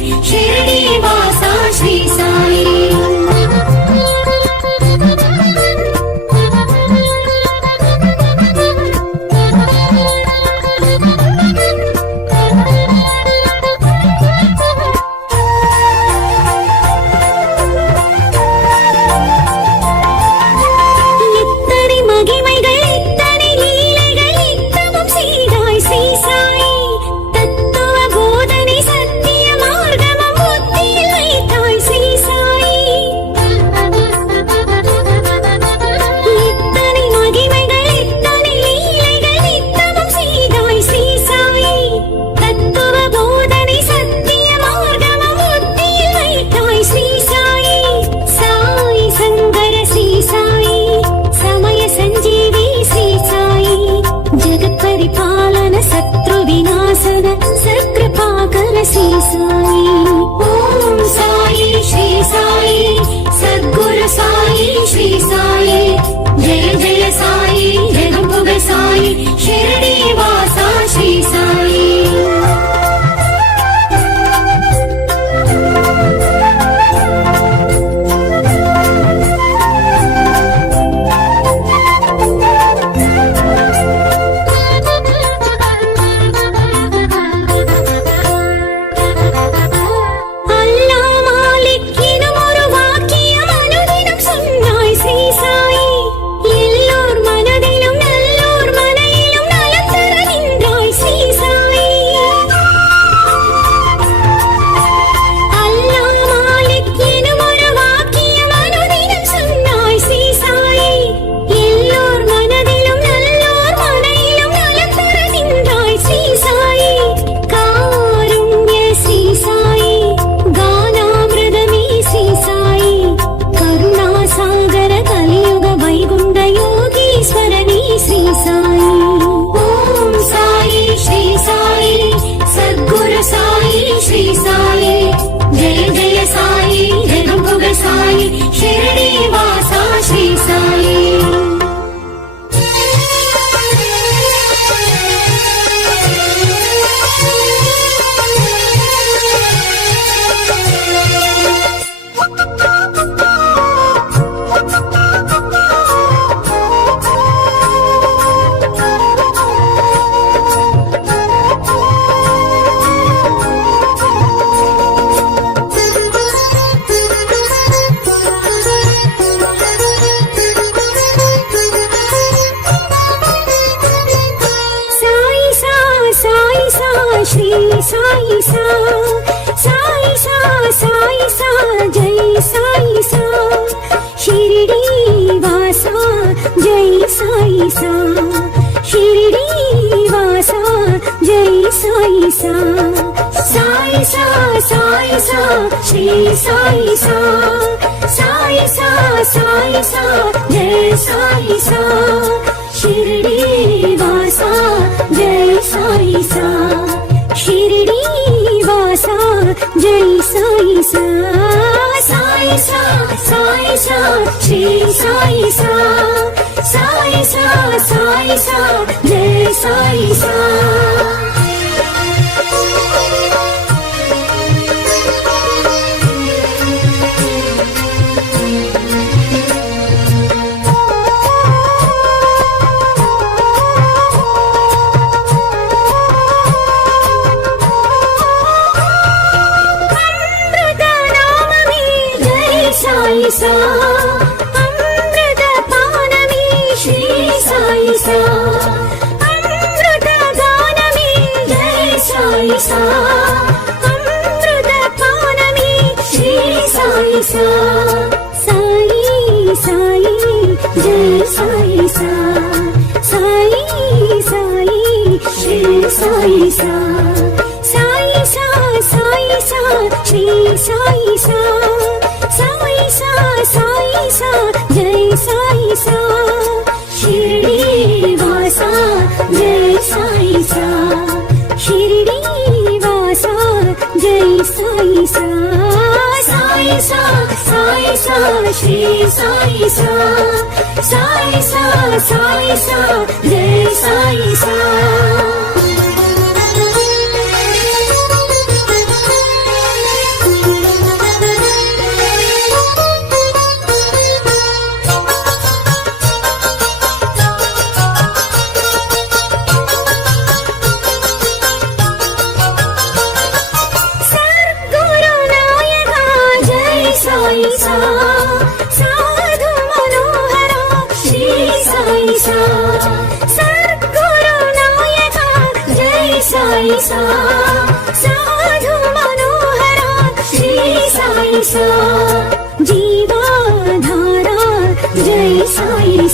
शिरडी वासा श्री साई।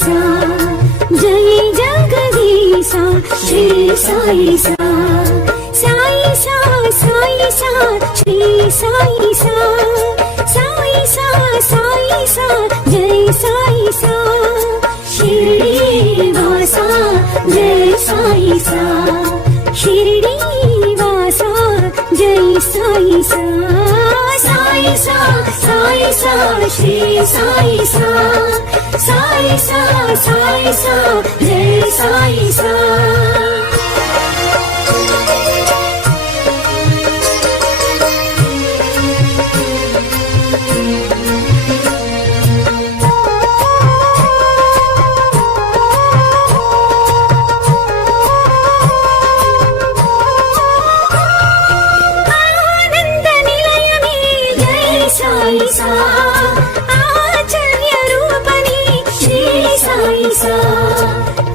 सा जय जगदीशा श्री साई सा साई सा साई सा श्री साई सा साई सा साई सा जय साई सा शिरडी वासा जय साई सा शिरडी वासा जय साई सा साई सा साई सा श्री साई सा साई सा साई सा जय साई सा आचार्य रूपनी श्री साई सा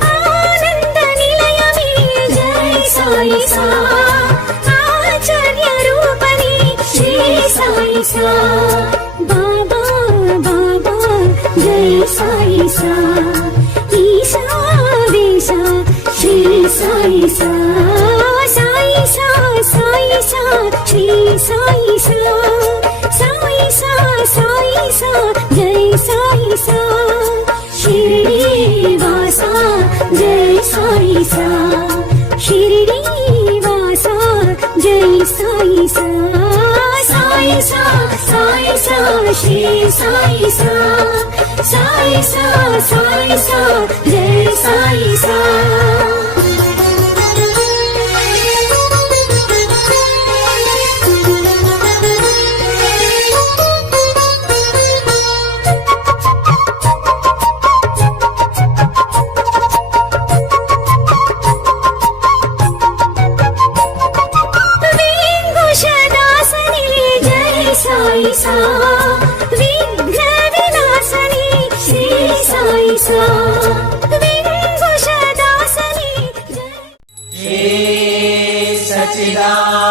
आनंद निलय में जय साई सा आचार्य रूपनी श्री साई सा बाबा बाबा जय साई सा ईशा देशा श्री साई सा साई सा साई सा श्री साई सा साई सा साई सा जय साई सा शिरडी वासा जय साई सा शिरडी वासा जय साई सा साई सा साई सा श्री साई सा साई सा साई सा जय साई सा साई सा विघ्न विनाशनी श्री साई सा विघ्नदासनी हे सच्चिदानंद